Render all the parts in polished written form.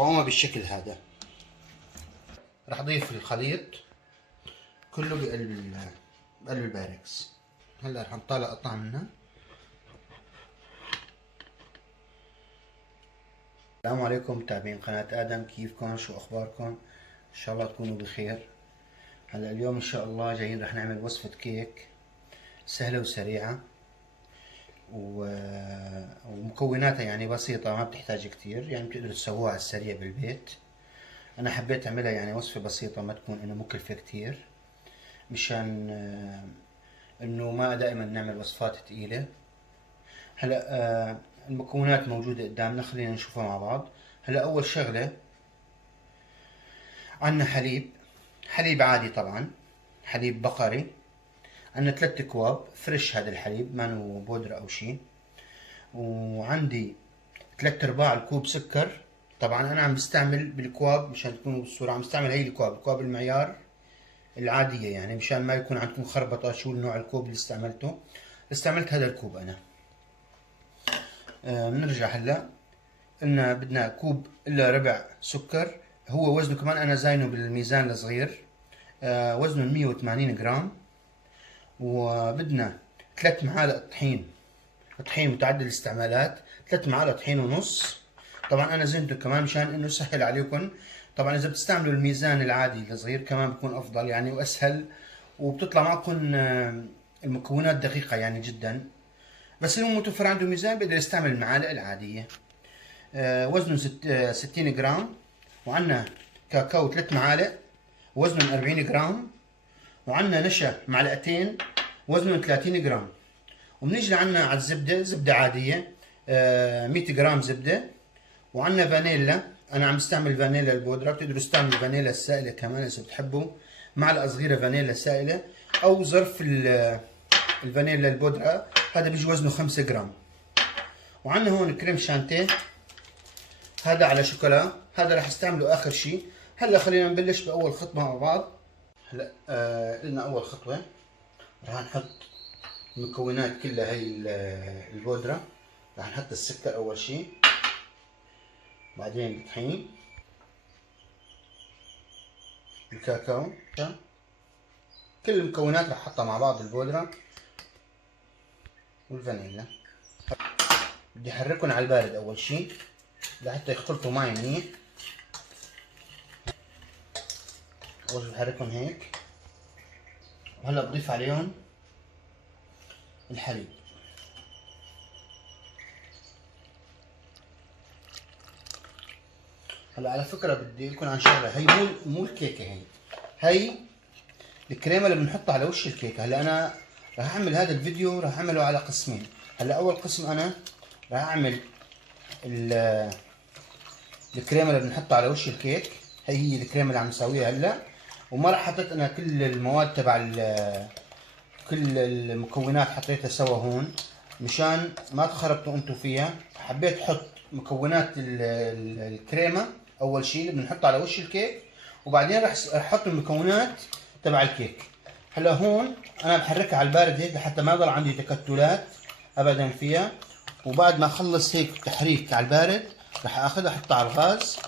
قوامه بالشكل هذا. راح اضيف الخليط كله بقلب البايركس. هلا راح نطلع قطع منها. السلام عليكم متابعين قناة آدم، كيفكم؟ شو أخباركم؟ إن شاء الله تكونوا بخير. هلا اليوم إن شاء الله جايين رح نعمل وصفة كيك سهلة وسريعة ومكوناتها يعني بسيطة، ما بتحتاج كتير، يعني بتقدروا تسووها على السريع بالبيت. أنا حبيت أعملها يعني وصفة بسيطة ما تكون إنه مكلفة كتير، مشان إنه ما دائما نعمل وصفات تقيلة. هلا المكونات موجودة قدامنا، خلينا نشوفها مع بعض. هلا أول شغلة عنا حليب عادي طبعا، حليب بقري. عنا 3 أكواب فريش، هذا الحليب ما نو بودرة أو شي. وعندي 3/4 الكوب سكر. طبعا أنا عم بستعمل بالكواب مشان تكونوا بالصورة، عم بستعمل هي الكواب المعيار العادية، يعني مشان ما يكون عندكم خربطة شو النوع الكوب اللي استعملته. استعملت هذا الكوب أنا. بنرجع هلا، قلنا بدنا كوب إلا ربع سكر. هو وزنه كمان أنا زاينه بالميزان الصغير، وزنه 180 جرام. وبدنا 3 معالق طحين متعدد الاستعمالات، 3 معالق طحين ونص. طبعا أنا زينته كمان مشان إنه سهل عليكم. طبعا إذا بتستعملوا الميزان العادي الصغير كمان بكون أفضل يعني وأسهل، وبتطلع معكم المكونات دقيقة يعني جدا. بس اللي متوفر عنده ميزان بيقدر يستعمل المعالق العادية. وزنه 60 جرام. وعنا كاكاو 3 معالق وزنه 40 جرام. وعنا نشا معلقتين وزنه 30 جرام. وبنيجي عنا على الزبدة، زبدة عادية 100 جرام زبدة. وعنا فانيلا، أنا عم بستعمل فانيلا البودرة، بتقدروا تستعملوا فانيلا السائلة كمان إذا بتحبوا. معلقة صغيرة فانيلا سائلة أو ظرف الفانيلا البودرة، هذا بيجي وزنه 5 جرام. وعنا هون كريم شانتيه، هذا على شوكولا، هذا راح استعمله آخر شيء. هلا خلينا نبلش بأول خطوة مع بعض. هلا قلنا أول خطوة راح نحط المكونات كلها، هي البودرة. راح نحط السكر أول شيء، بعدين الطحين، الكاكاو، كل المكونات راح احطها مع بعض، البودرة والفانيلا. بدي احركهم على البارد اول شيء لحتى يختلطوا معي منيح. اول شيء بحركهم هيك، وهلا بضيف عليهم الحليب. هلا على فكرة بدي لكم عن شغلة، هي مو الكيكة، هي الكريمة اللي بنحطها على وش الكيكة. هلا انا راح اعمل هذا الفيديو، راح اعمله على قسمين. هلا اول قسم انا راح اعمل الكريمة اللي بنحطها على وش الكيك. هي الكريمة اللي عم نسويها هلا، وما راح حطيت انا كل المواد تبع كل المكونات حطيتها سوا هون مشان ما تخربطوا انتم فيها. حبيت احط مكونات الكريمة اول شيء اللي بنحطها على وش الكيك، وبعدين راح احط المكونات تبع الكيك. هلا هون انا بحركها على البارد هيك لحتى ما يضل عندي تكتلات ابدا فيها. وبعد ما اخلص هيك تحريك على البارد راح اخذها احطها على الغاز،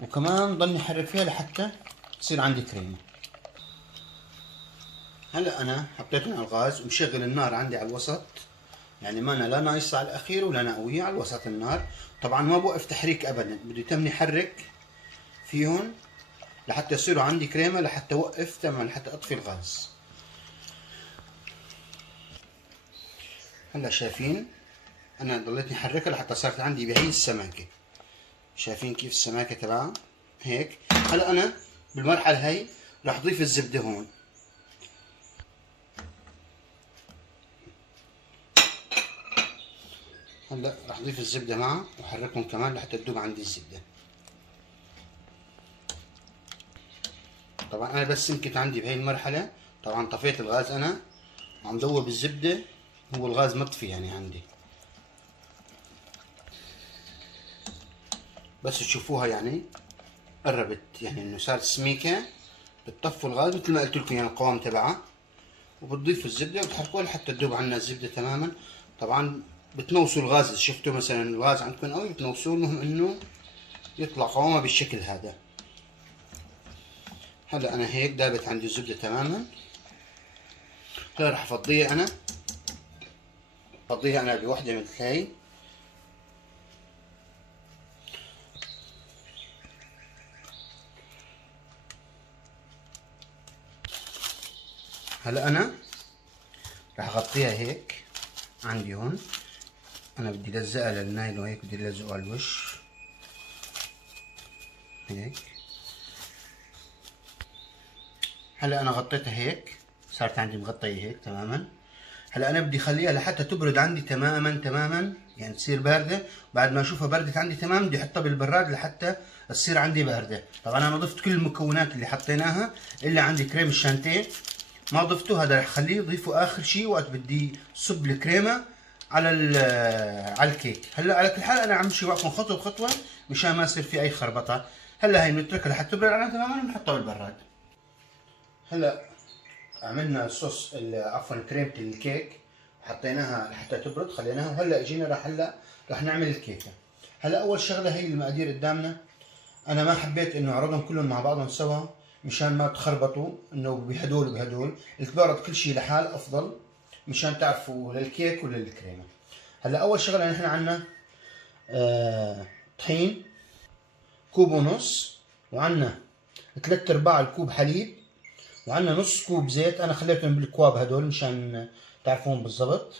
وكمان ضلني احرك فيها لحتى تصير عندي كريمة. هلا انا حطيتهم على الغاز ومشغل النار عندي على الوسط، يعني ما أنا لا نايصة على الاخير ولا أنا قوية، على الوسط النار. طبعا ما بوقف تحريك ابدا، بدي تمني حرك فيهم لحتى يصيروا عندي كريمة، لحتى اوقف تماما، لحتى اطفي الغاز. هلا شايفين انا ضليتني احركها لحتى صارت عندي بهي السماكة. شايفين كيف السماكة تبعها هيك. هلا انا بالمرحلة هي راح اضيف الزبدة هون. هلا راح اضيف الزبدة معها واحركهم كمان لحتى تدوب عندي الزبدة. طبعا انا بس يمكن عندي بهي المرحلة، طبعا طفيت الغاز انا وعم ذوب الزبدة، هو الغاز مطفي يعني عندي. بس تشوفوها يعني قربت، يعني انه صارت سميكة. بتطفوا الغاز مثل ما قلت لكم يعني القوام تبعها، وبتضيفوا الزبدة وبتحركوها لحتى تذوب عنا الزبدة تماما. طبعا بتنوصوا الغاز، اذا شفتوا مثلا الغاز عندكم قوي بتنوصوه، المهم انه يطلع قوامه بالشكل هذا. هلا انا هيك دابت عندي الزبده تماما. هلا راح افضيها انا بوحده مثل هي. هلا انا راح اغطيها هيك عندي هون. انا بدي لزقها للنايلون هيك، بدي لزقه على الوش هيك. هلا انا غطيتها هيك، صارت عندي مغطية هيك تماما. هلا انا بدي اخليها لحتى تبرد عندي تماما، يعني تصير باردة. بعد ما اشوفها بردت عندي تمام بدي احطها بالبراد لحتى تصير عندي باردة. طبعا انا ضفت كل المكونات اللي حطيناها الا عندي كريم الشانتيه ما ضفته، هذا رح خليه ضيفه اخر شيء وقت بدي صب الكريمة على الكيك. هلا على كل حال انا عم امشي معكم خطوة بخطوة مشان ما يصير في اي خربطة. هلا هي بنتركها لحتى تبرد عليها تماما ونحطها بالبراد. هلا عملنا الصوص عفوا كريمة الكيك حطيناها لحتى تبرد خليناها. وهلا اجينا راح نعمل الكيكة. هلا اول شغلة هي المقادير قدامنا. انا ما حبيت انه اعرضهم كلهم مع بعضهم سوا مشان ما تخربطوا انه بهدول وبهدول، قلت بعرض كل شيء لحال افضل مشان تعرفوا للكيك وللكريمة. هلا اول شغلة نحن عنا طحين كوب ونص، وعنا 3/4 الكوب حليب، وعندنا نص كوب زيت. انا خليتهم بالكواب هدول مشان تعرفون بالضبط.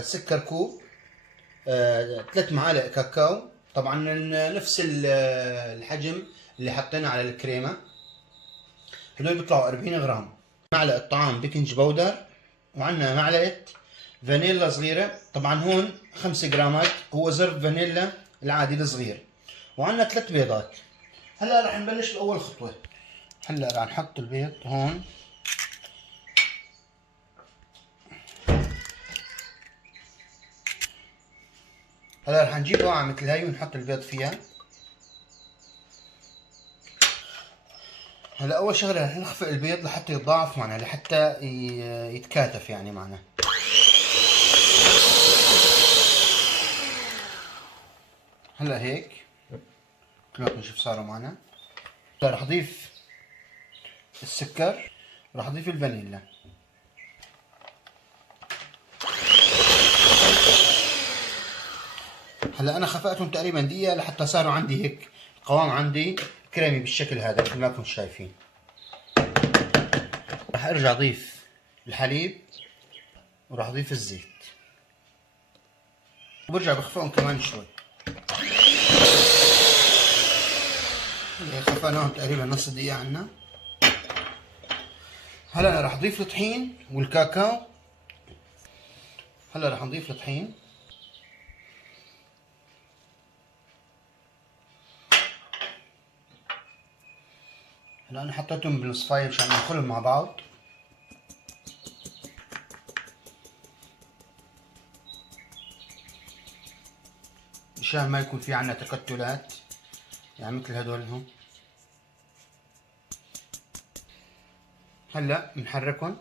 سكر كوب، 3 معالق كاكاو طبعا من نفس الحجم اللي حطينا على الكريمة، هدول بيطلعوا 40 غرام. معلقة طعام بيكنج باودر، وعندنا معلقة فانيلا صغيرة، طبعا هون 5 جرامات، هو زر فانيلا العادي الصغير، وعندنا 3 بيضات. هلا رح نبلش بأول خطوة. هلا رح نحط البيض هون. هلا رح نجيب وعاء مثل هاي ونحط البيض فيها. هلا اول شغله رح نخفق البيض لحتى يتضاعف معنا، لحتى يتكاتف يعني معنا. هلا هيك كلكم شوف صاروا معنا. هلا رح اضيف السكر، رح اضيف الفانيلا. هلا انا خفقتهم تقريبا دقيقه لحتى صاروا عندي هيك القوام عندي كريمي بالشكل هذا مثل ما كنتم شايفين. رح ارجع اضيف الحليب وراح اضيف الزيت وبرجع بخفقهم كمان شوي. خفقناهم تقريبا نص دقيقه عنا. هلا انا راح اضيف الطحين والكاكاو. هلا راح نضيف الطحين. هلا انا حطيتهم بنصفايه مشان ندخلهم مع بعض. مشان ما يكون في عنا تكتلات يعني مثل هدول هون. هلا بنحركهم.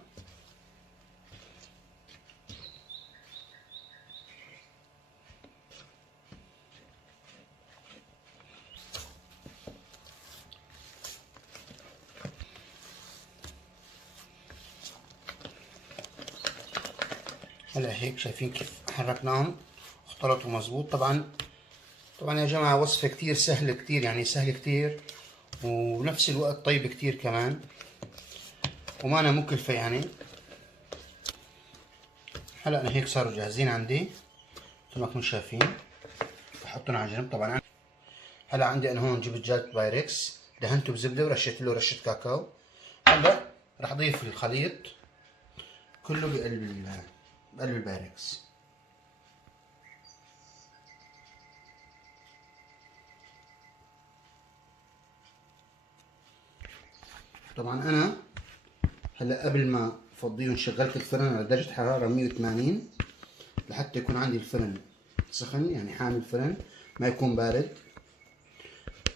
هلا هيك شايفين كيف حركناهم اختلطوا مزبوط. طبعا يا جماعة وصفة كتير سهلة، كتير يعني سهل كتير، وبنفس الوقت طيب كتير كمان، ومانا مكلفة يعني. هلا انا هيك صاروا جاهزين عندي مثل ما كنتم شايفين. بحطهم على جنب. طبعا هلا عندي انا هون جبت جات بايركس دهنته بزبدة ورشيت له رشة كاكاو. هلا رح اضيف الخليط كله بقلب البايركس. طبعا انا هلا قبل ما افضيهم شغلت الفرن على درجة حرارة 180 لحتى يكون عندي الفرن سخن، يعني حامي الفرن ما يكون بارد.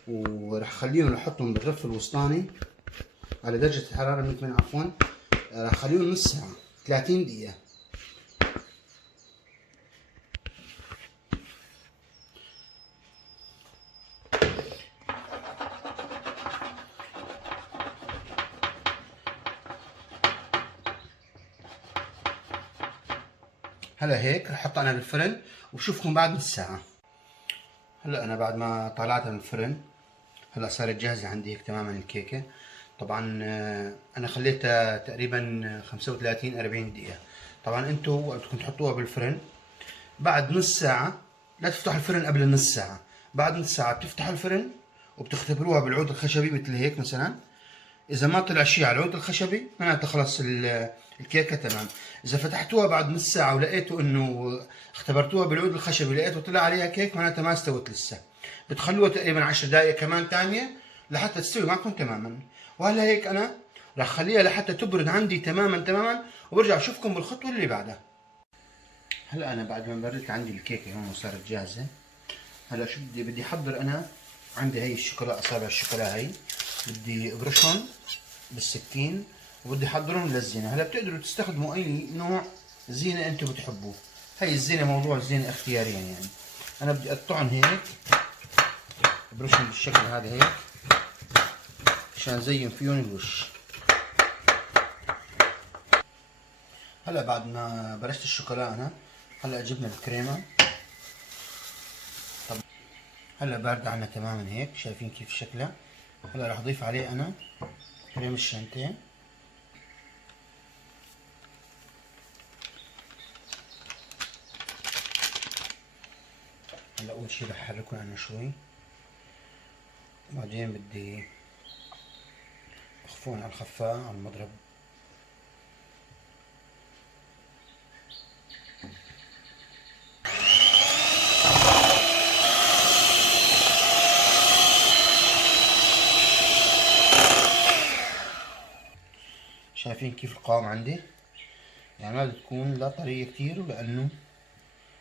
ورح خليهم احطهم بالرف الوسطاني على درجة الحرارة 180 عفوا. رح خليهم نص ساعة 30 دقيقة. هلا هيك رح احطها انا بالفرن وبشوفكم بعد نص ساعة. هلا انا بعد ما طلعتها من الفرن هلا صارت جاهزة عندي هيك تماما الكيكة. طبعا انا خليتها تقريبا 35 40 دقيقة. طبعا انتوا وقت بدكم تحطوها بالفرن بعد نص ساعة، لا تفتحوا الفرن قبل النص ساعة، بعد نص ساعة بتفتحوا الفرن وبتختبروها بالعود الخشبي مثل هيك مثلا. إذا ما طلع شيء على العود الخشبي معناته خلص الكيكة تمام. إذا فتحتوها بعد نص ساعة ولقيتوا إنه اختبرتوها بالعود الخشبي لقيتوا طلع عليها كيك معناتها ما استوت لسه. بتخلوها تقريبا 10 دقائق كمان تانية لحتى تستوي معكم تماما. وهلا هيك أنا راح خليها لحتى تبرد عندي تماما تماما وبرجع أشوفكم بالخطوة اللي بعدها. هلا انا بعد ما بردت عندي الكيكه هون وصارت جاهزه. هلا شو بدي احضر انا. عندي هي الشوكولا، اصابع الشوكولا هي بدي ابرشهم بالسكين وبدي احضرهم للزينه. هلا بتقدروا تستخدموا اي نوع زينه انتم بتحبوه. هي الزينه موضوع الزينه اختياريا يعني. انا بدي اقطعهم هيك، ابرشهم بالشكل هذا هيك عشان زين فيهم الوش. هلا بعد ما برشت الشوكولا انا هلا جبنا الكريمه. طب هلا باردة عنا تماما هيك، شايفين كيف شكلها. هلا راح اضيف عليه انا كريم الشانتيه. هلا اول شي رح احركهم انا شوي، بعدين بدي اخفون على الخفاء على المضرب. شايفين كيف القوام عندي؟ يعني ما بدها تكون لا طرية كتير لأنه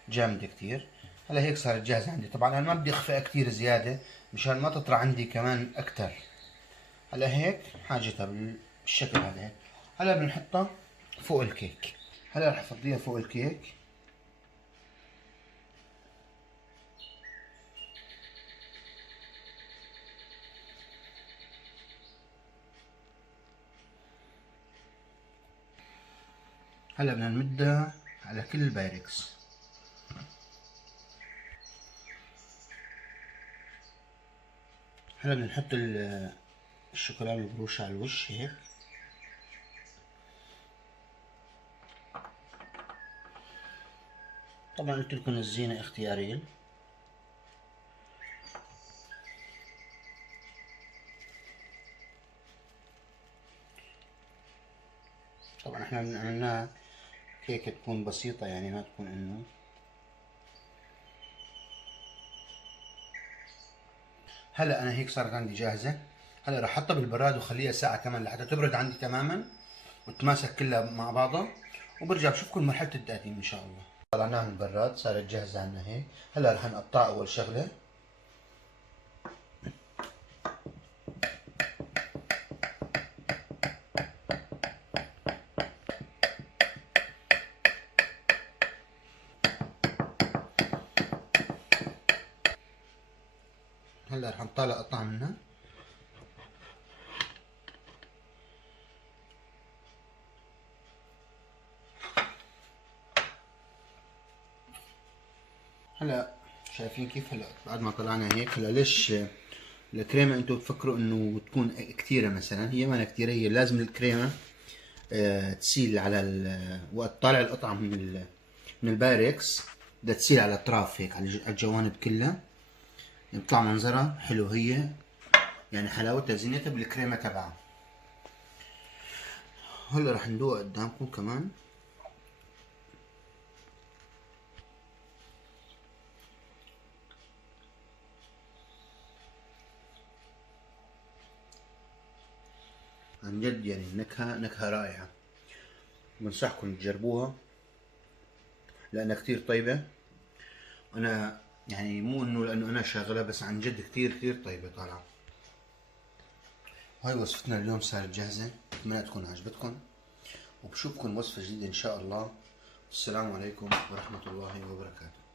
جامدة كتير. هلا هيك صارت جاهزة عندي. طبعا أنا ما بدي أخفقها كتير زيادة مشان ما تطلع عندي كمان أكتر. هلا هيك حاجتها بالشكل هذا هيك. هلا بنحطها فوق الكيك. هلا رح أفضيها فوق الكيك. هلا بدنا نمدها على كل البايركس. هلا بدنا نحط الشوكولا المبروشة على الوش هيك. طبعا قلت لكم الزينة اختيارية. طبعا احنا عملناها كيكة تكون بسيطة يعني ما تكون انه. هلا انا هيك صارت عندي جاهزة. هلا راح احطها بالبراد وخليها ساعة كمان لحتى تبرد عندي تماما وتتماسك كلها مع بعضها، وبرجع بشوفكم مرحلة التقديم ان شاء الله. طلعناها من البراد صارت جاهزة عنا هيك. هلا رح نقطعها اول شغلة. هلا رح نطالع قطع منها. هلا شايفين كيف هلا بعد ما طلعنا هيك. هلا ليش الكريمه انتم بتفكروا انه تكون كثيره؟ مثلا هي ما كثيره، هي لازم الكريمه تسيل على وقت طالع القطعه من البايركس بدها تسيل على الاطراف هيك على الجوانب كلها يطلع منظرها حلو. هي يعني حلاوتها زينتها بالكريمه تبعها. هلا رح ندوق قدامكم كمان. عن جد يعني نكهة رائعة. بنصحكم تجربوها لأنها كتير طيبة. أنا يعني مو إنه لأنه أنا شاغلها، بس عن جد كتير كتير طيبة طالعة. هاي وصفتنا اليوم صارت جاهزة. أتمنى تكون عجبتكم وبشوفكم وصفة جديدة إن شاء الله. السلام عليكم ورحمة الله وبركاته.